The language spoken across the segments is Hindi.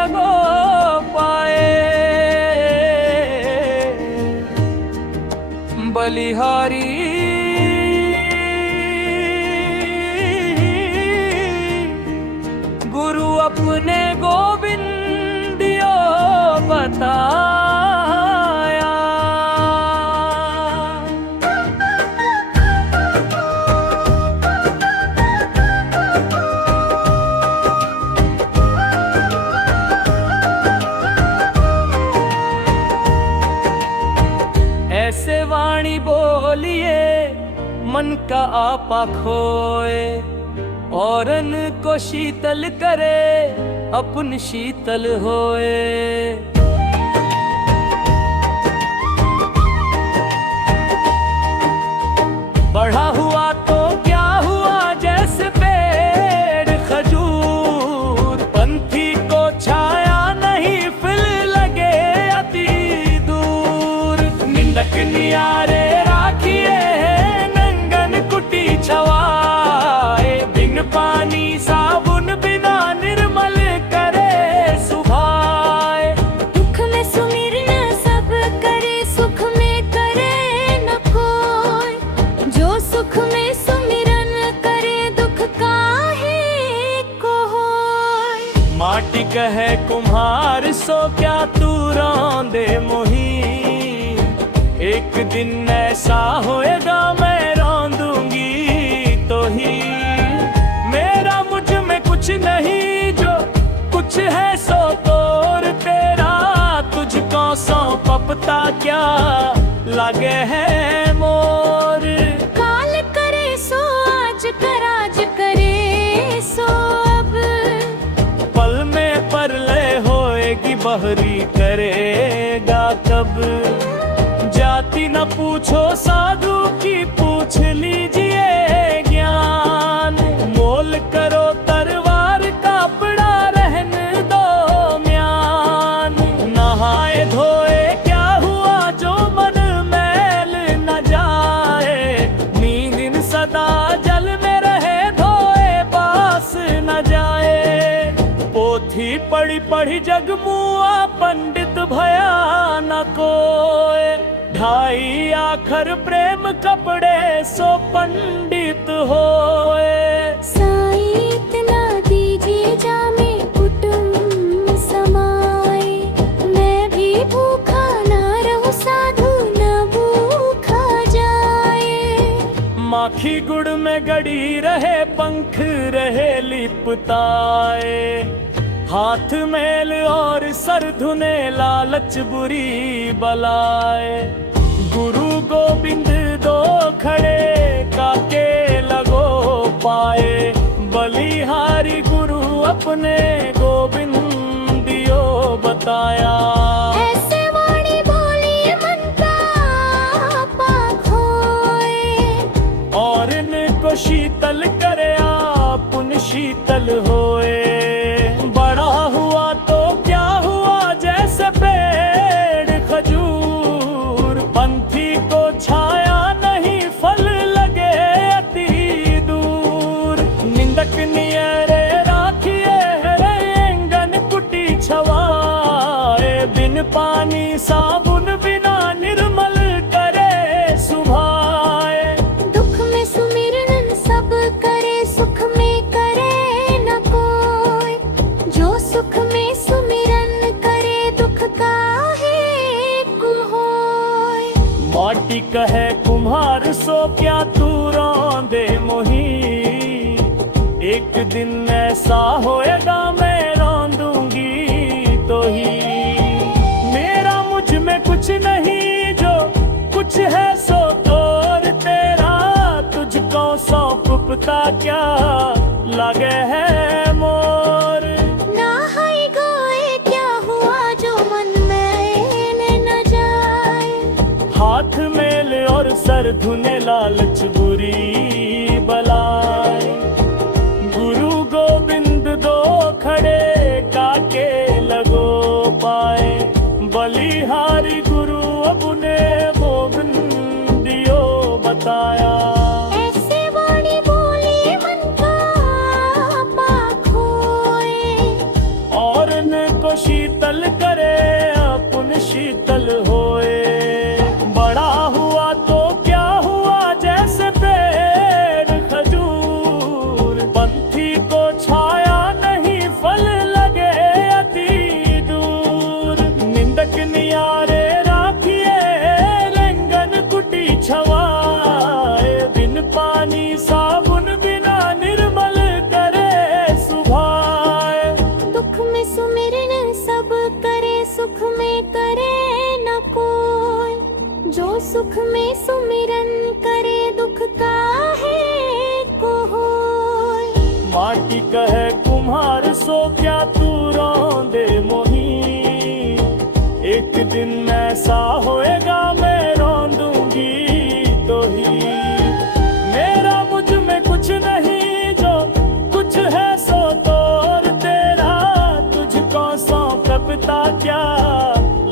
लगो पाए। बलिहारी गुरु अपने गोविंदियो बताया। ऐसे वाणी बोलिए मन का आपा खोए, औरन को शीतल करे अपन शीतल होए। बढ़ा हुआ तो क्या हुआ जैसे पेड़ खजूर, पंथी को छाया नहीं फिर लगे अति दूर। निंदक नियारे राखिए नंगन कुटी छवाए, बिन पानी साबुन बिना निर्मल करे सुभाए। दुख में सुमिरन सब करे सुख में करे न कोई, जो सुख में सुमिरन करे दुख काहे को होय। माटी कहे कुम्हार सो क्या तू रौंदे मोही, एक दिन ऐसा होएगा मैं रौंदूंगी तो ही। मेरा मुझ में कुछ नहीं जो कुछ है सो तोर तेरा, तुझको सौंप पता क्या लगे है मोर। काल करे सो आज कराज करे सो अब, पल में परले होएगी बहरी करेगा कब। जाति न पूछो साधु की पूछ लीजिए ज्ञान, मोल करो तरवार का बड़ा रहन दो म्यान। नहाए धोए क्या हुआ जो मन मैल न जाए, नींद सदा जल में रहे धोए बास न जाए। पोथी पढ़ी पढ़ी जग मुआ पंडित भया न कोय, ढाई आखर प्रेम कपड़े सो पंडित होए। साई इतना दीजिए जामे कुटुंब समाए, मैं भी भूखा ना रहूं साधु न भूखा जाए। माखी गुड़ में गड़ी रहे पंख रहे लिपताए, हाथ मेल और सर धुने लालच बुरी बलाए। गुरु गोविंद दो खड़े काके लगो पाए, बलिहारी गुरु अपने गोविंदियो बताया। ऐसे वाणी बोली मन का आपा खोए, और इनको शीतल करे आपुन शीतल होए। बड़ा हुआ तो क्या हुआ जैसे पेड़ खजूर, पंथी को छाया नहीं फल लगे अति दूर। निंदक नियरे राखिए रेंगन कुटी छवाए, बिन पानी साबुन बिना निर्मल करे सुभाए। दुख में सुमिरन सब करे सुख में करे न कोई, जो सुख में सुमिरन करे दुख काहे को होय। माटी कहे कुम्हार सो क्या तू रौंदे मोही, एक दिन ऐसा होएगा मैं रौंदूंगी तो ही। मेरा मुझ में कुछ नहीं जो कुछ है सो तोर तेरा, तुझको सौंप पता क्या लगे है मोर। ना हाय गोए क्या हुआ जो मन में न जाए, हाथ मेल और सर धुने लालच बुरी बलाए। गुरु गोविंद दो खड़े काके लगो पाए, बलिहारी गुरु अपने गोविंदियो बताया। ऐसे वाणी बोली मन का आपा खोए, और इनको सुख में सुमिरन करे दुख काहे को होय। माटी कहे कुम्हार सो क्या तू रौंदे मोही, एक दिन ऐसा होएगा मैं रौंदूंगी तो ही। मेरा मुझ में कुछ नहीं जो कुछ है सो तोर तेरा, तुझको सौंपता क्या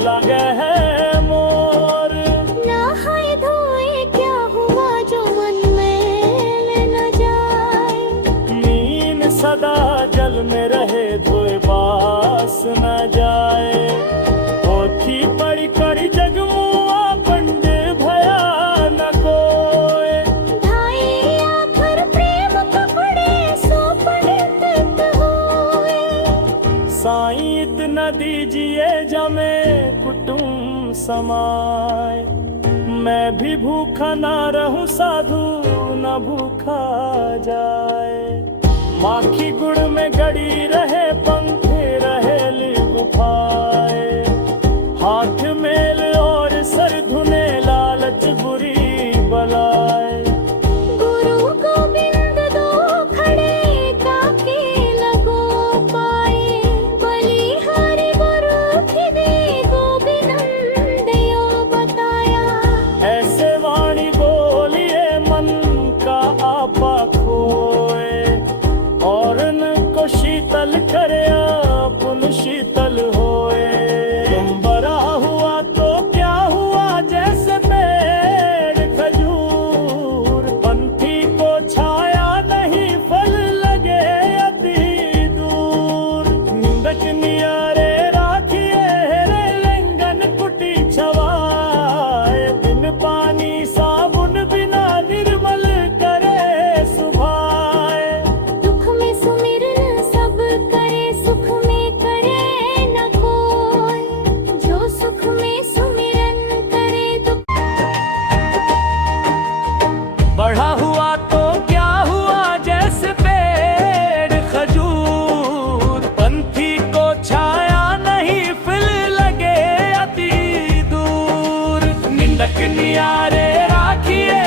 लगे है मोर। नहाए धोए क्या हुआ जो मन में न जाए, नींद सदा जल में रहे धोए बास न जाए। पोथी पढ़ी करी जगमुआ पंड भया न कोय, ढाई आखर प्रेम कपड़े सो पंडित होए। साईं इतना दीजिए जमे कुटुंब समाए, मैं भी भूखा ना रहूं साधु न भूखा जाए। माखी गुड़ में गड़ी रहे पंख रहे गुफाए, हाथ मेल और सर धुने लालच बुरी बलाए। गुरु गोविंद दो खड़े काके लगो पाए, बलिहारी गुरु खिदे गोविंद यो बताया। ऐसे वाणी बोलिए मन का आपा खोए, और न को शीतल करे पुन शीतल होए। तुम बड़ा हुआ तो क्या हुआ जैसे पेड़ खजूर, पंथी को छाया नहीं फल लगे अति दूर। निंदक नियारे राखिए रे लंगन कुटी छवाए, बिन पानी साबुन बिना निर्मल करे सुभाए। दुख में सुमिरन सब करे सुख में करे न कोय, जो सुख में सुमिरन करे दुख। बढ़ा हुआ तो क्या हुआ जैसे पेड़ खजूर, पंथी को छाया नहीं फिर लगे अति दूर। निंदक नियारे राखिए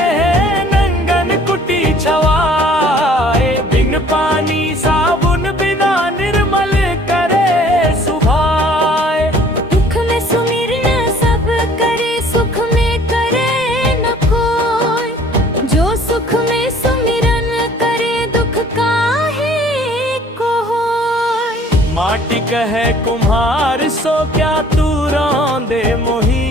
नंगन कुटी छवाए, बिन पानी साबुन बिना निर्मल करे सुभाए। दुख में सुमिरन सब करे सुख में करे न कोय, जो सुख में सुमिरन करे दुख काहे को होय। माटी कहे कुम्हार सो क्या तू रौंदे मोही,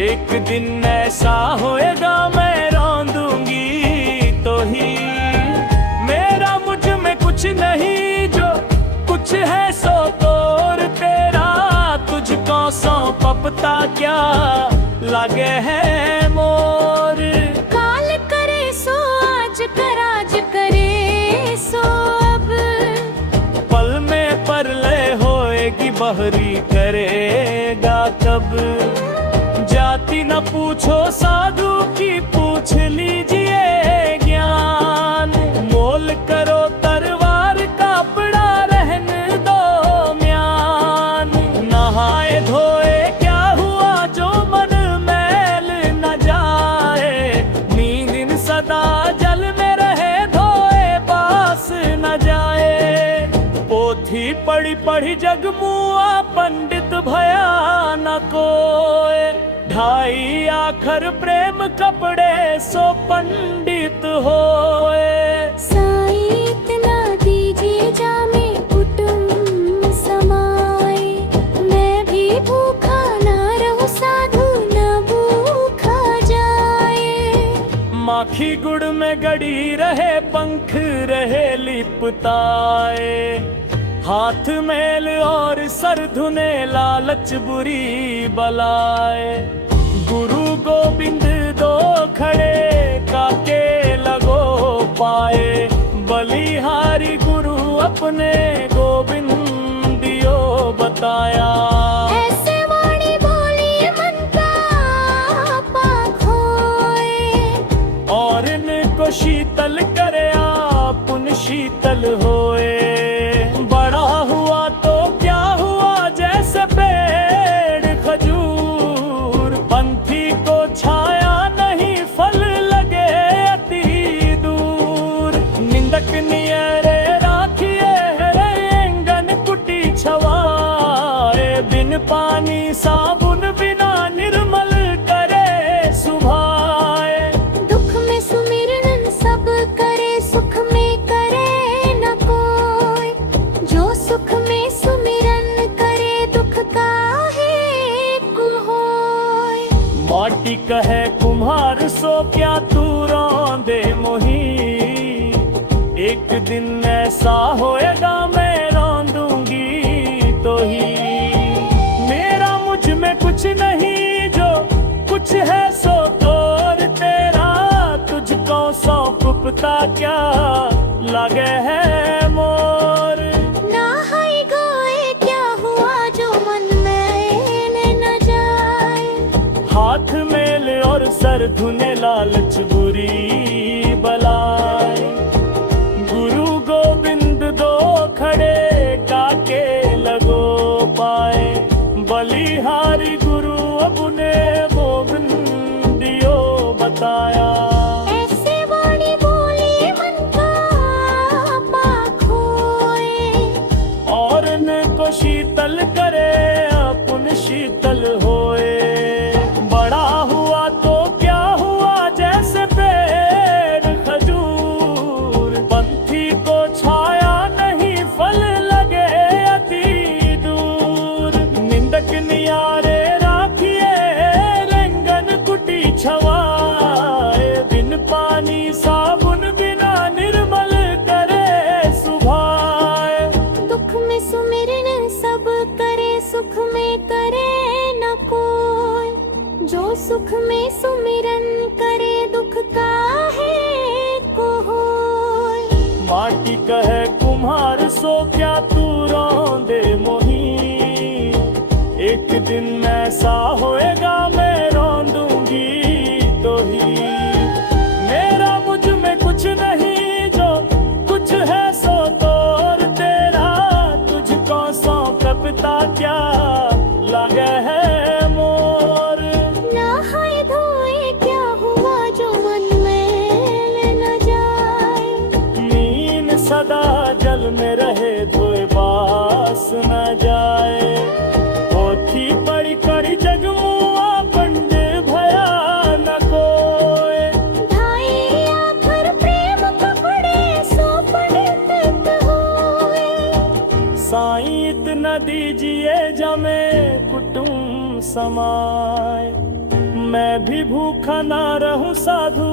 एक दिन ऐसा होएगा मैं रौंदूंगी तो ही। मेरा मुझ में कुछ नहीं जो कुछ है सो तोर तेरा, तुझको सौंपता क्या लगे है मोर। काल करे सो आज कराज करे सो अब, पल में परलय होएगी बहरी करेगा कब। जाति न पूछो साधु की पूछ लीजिए ज्ञान, मोल करो तरवार का बड़ा रहन दो म्यान। नहाए धोए क्या हुआ जो मन मैल न जाए, नींद सदा जल में रहे धोए बास न जाए। पोथी पढ़ी पढ़ी जगमुआ पंडित भया न कोय, ढाई आखर प्रेम कपड़े सो पंडित होए। साईं इतना दीजिए जामे कुटुंब समाए, मैं भी भूखा ना रहूं साधु न भूखा जाए। माखी गुड़ में गड़ी रहे पंख रहे लिपताए, हाथ मेल और सर धुने लालच बुरी बलाए। गुरु गोविंद दो खड़े काके लगो पाए, बलिहारी गुरु अपने गोविंदियो बताया। ऐसे वाणी बोली मन का पाक होए, और इनको शीतल करे पुन शीतल होए। बड़ा हुआ तो क्या हुआ जैसे पेड़ खजूर, पंथी माटी कहे कुम्हार सो क्या तू रौंदे मोही, एक दिन ऐसा होएगा मैं रौंदूंगी तो ही। मेरा मुझ में कुछ नहीं जो कुछ है सो तोर तेरा, तुझको सौंपता क्या लगे है मोर। ना हाय गोए क्या हुआ जो मन में न जाए, हाथ मेल और सर धुने लालच बुरी बलाए। गुरु गोविंद दो खड़े काके लगो पाए, बलिहारी गुरु अब ने गोविंदियो बताया। ऐसे वाणी बोली मन का पाखोए, और न को शीतल करे अपन शीतल होए। बड़ा हुआ तो क्या हुआ जैसे पेड़ खजूर, पंथी को छाया नहीं फल लगे अति दूर। निंदक नियारे राखिए रेंगन कुटी छवाए, बिन पानी साबुन बिना निर्मल करे सुभाए। दुख में सुमिरन सब करे सुख में करे न कोई, जो सुख में सुमिरन करे दुख काहे को होय। माटी कहे कुम्हार सो क्या तू रौंदे मोही, एक दिन ऐसा होएगा मैं रौंदूंगी तो ही। मेरा मुझ में कुछ नहीं जो कुछ है सो तोर तेरा, तुझको सौंपता क्या लगे है मोर। ना हाय धोए क्या हुआ जो मन में न जाए, मीन सदा जल में रहे धोए बास न जाए। पोथी पढ़ी करी जगमुआ पंड भया न कोय, ढाई आखर प्रेम कपड़े सो पंडित होए। साईं इतना दीजिए जमे कुटुंब समाय, मैं भी भूखा ना रहूं साधु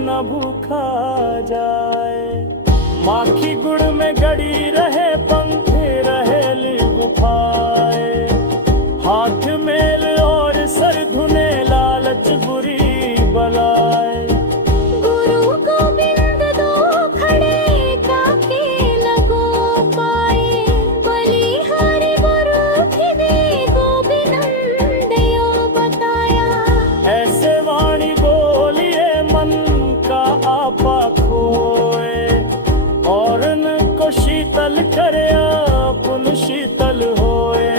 न भूखा जाए। माखी गुड़ में गड़ी रहे पंखे रहे गुफाए, हाथ मेल और सर धुने लालच बुरी बलाए। गुरु गोविंद दो खड़े काके लगो पाए, बलिहारी गुरु थी दे गोविंदियो बताया। ऐसे वाणी बोलिए मन का आपा खोए, और न को शीतल करे अपन शीतल होए।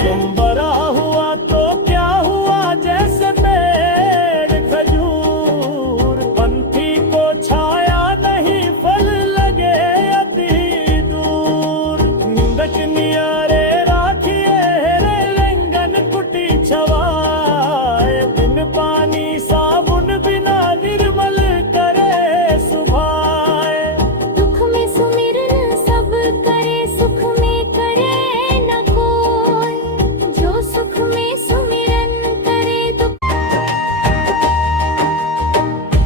तुम बड़ा हुआ तो क्या हुआ जैसे पेड़ खजूर, पंथी को छाया नहीं फल लगे अति दूर। निंदक नियारे राखिए रे रेंगन कुटी छवाए, बिन पानी साबुन बिना निर्मल करे सुभाए। दुख में सुमिरन सब करे सुख में करे न कोई, जो सुख में सुमिरन करे दुख।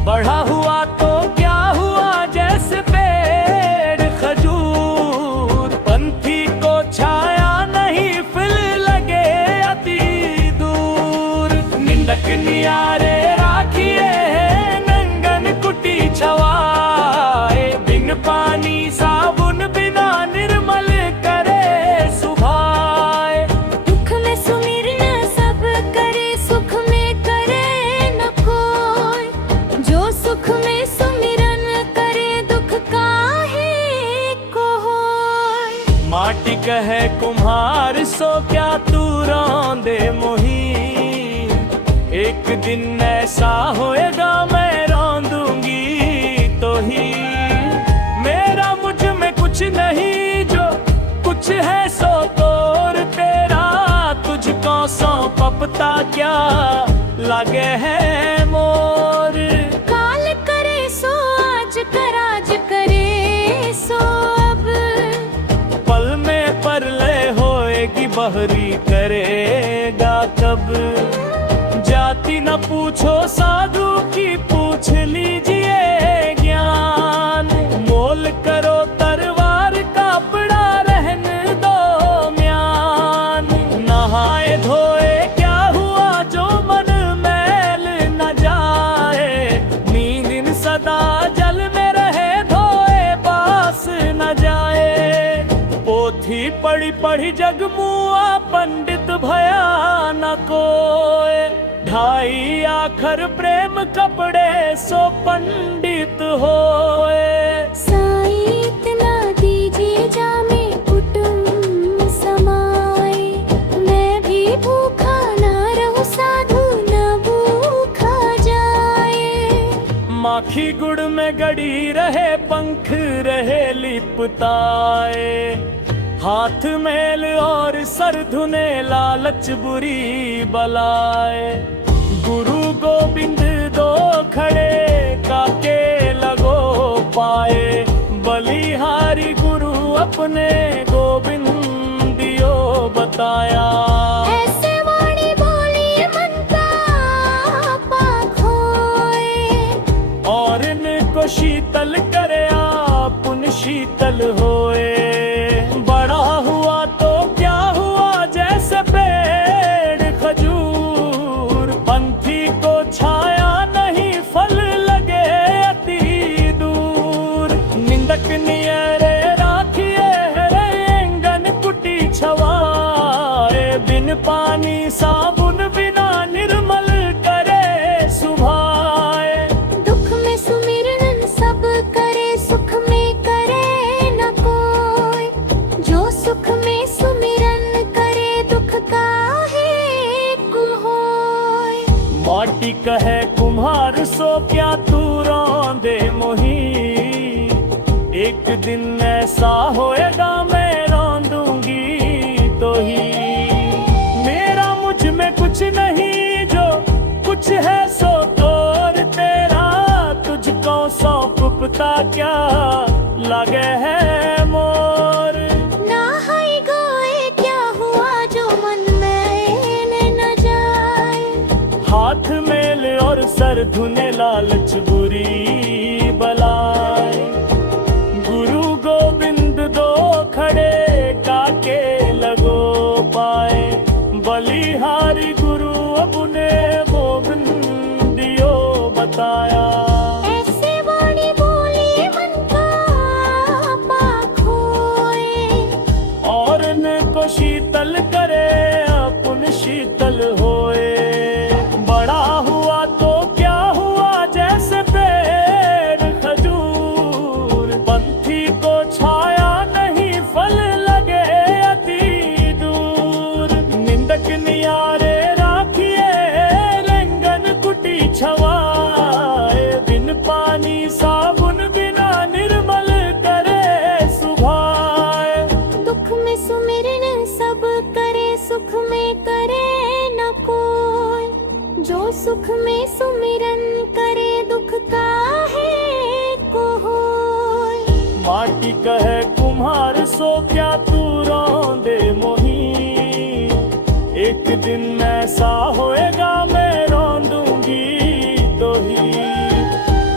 बढ़ा हुआ तो क्या हुआ जैसे पेड़ खजूर, पंथी को छाया नहीं फिल लगे अति दूर। निंदक नियारे राखिए नंगन कुटी छवाए, बिन पानी साबुन बिना निर्मल करे सुभाए। दुख में सुमिरन सब करे सुख में करे न कोई, जो सुख में सुमिरन करे दुख काहे को होय। माटी कहे कुम्हार सो क्या तू रौंदे मोही, एक दिन ऐसा होएगा मैं रौंदूंगी तो ही। मेरा मुझ में कुछ नहीं जो कुछ है सो तोर तेरा, तुझको सौंपता क्या लगे है मोर। काल करे सो आज कराज करे सो अब, पल में परले होएगी बहरी करेगा कब। जात जाति न पूछो साधु की, पूछ लीजिए ज्ञान। मोल करो तरवार का, बड़ा रहन दो म्यान। नहाए धोए क्या हुआ, जो मन मैल न जाए। नींद सदा जल में रहे, धोए बास न जाए। पोथी पढ़ी पढ़ी जग मुआ, पंडित भया न कोय। ढाई आखर प्रेम कपड़े, सो पंडित होए। साईं इतना दीजिए, जामे कुटुंब समाए। मैं भी भूखा ना रहूं, साधु न भूखा जाए। माखी गुड़ में गड़ी रहे, पंख रहे लिपताए। हाथ मेल और सर धुने, लालच बुरी बलाए। गुरु गोविंद दो खड़े, काके लगो पाए। बलिहारी गुरु अपने, गोविंद दियो बताया। ऐसे वाणी बोली मन का पाक होए। और इनको शीतल करे, पुन शीतल होए। बड़ा हुआ तो क्या हुआ, जैसे पेड़ खजूर। पंथी को छाया नहीं, फल लगे अति दूर। निंदक नियरे राखिए, रेंगन कुटी छवाए। बिन पानी साबुन बिना, निर्मल करे सुभाए। दुख में सुमिरन सब करे, सुख में करे न कोई। जो सुख में सुमिरन करे, दुख काहे को होय। माटी कहे कुम्हार, सो क्या तू रौंदे मोही। एक दिन ऐसा होएगा, मैं रौंदूंगी तो ही। मेरा मुझ में कुछ नहीं, जो कुछ है सो तोर तेरा। तुझको सौंपता क्या लगे है मोर। ना हाय गोए क्या हुआ, जो मन में न जाए। हाथ मेल और सर धुने, लालच बुरी बलाए। गुरु गोविंद दो खड़े, काके लगो पाए। बलिहारी गुरु अपने, गोविंद दियो बताया। ऐसे वाणी बोली मन का पाक होए। और इनको शीतल करे, पुन शीतल होए। बड़ा हुआ तो क्या हुआ, जैसे पेड़ खजूर। पंथी को छाया नहीं, फल लगे अति दूर। निंदक नियारे राखिए, रेंगन कुटी छवाए। बिन पानी साबुन बिना, निर्मल करे सुभाए। दुख में सुमिरन सब करे, सुख में करे न कोई। जो सुख में सुमिरन करे, दुख काहे को होय। माटी कहे कुम्हार, सो क्या तू रौंदे मोही। एक दिन ऐसा होएगा, मैं रौंदूंगी तो ही।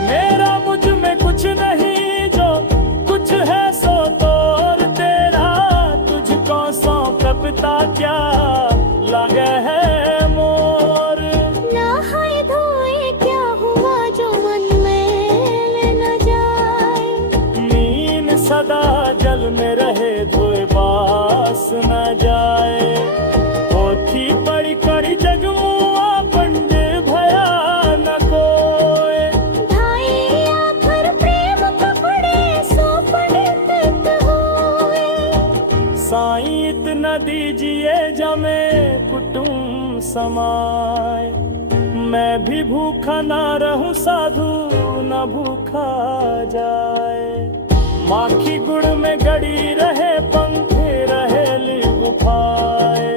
मेरा मुझ में कुछ नहीं, जो कुछ है सो तोर तेरा। तुझको सौंपता क्या लगे है मोर। ना हाय धोए क्या हुआ, जो मन में न जाए। नींद सदा जल में रहे, धोए बास न जाए। पोथी पढ़ी पढ़ी जग मुआ, पंडित भया न कोय। ढाई आखर प्रेम कपड़े, सो पंडित होए। साईं इतना दीजिए, जमे कुटुंब समाए। मैं भी भूखा ना रहूं, साधु न भूखा जाए। माखी गुड़ में गड़ी रहे, पंख रहे गुफाए।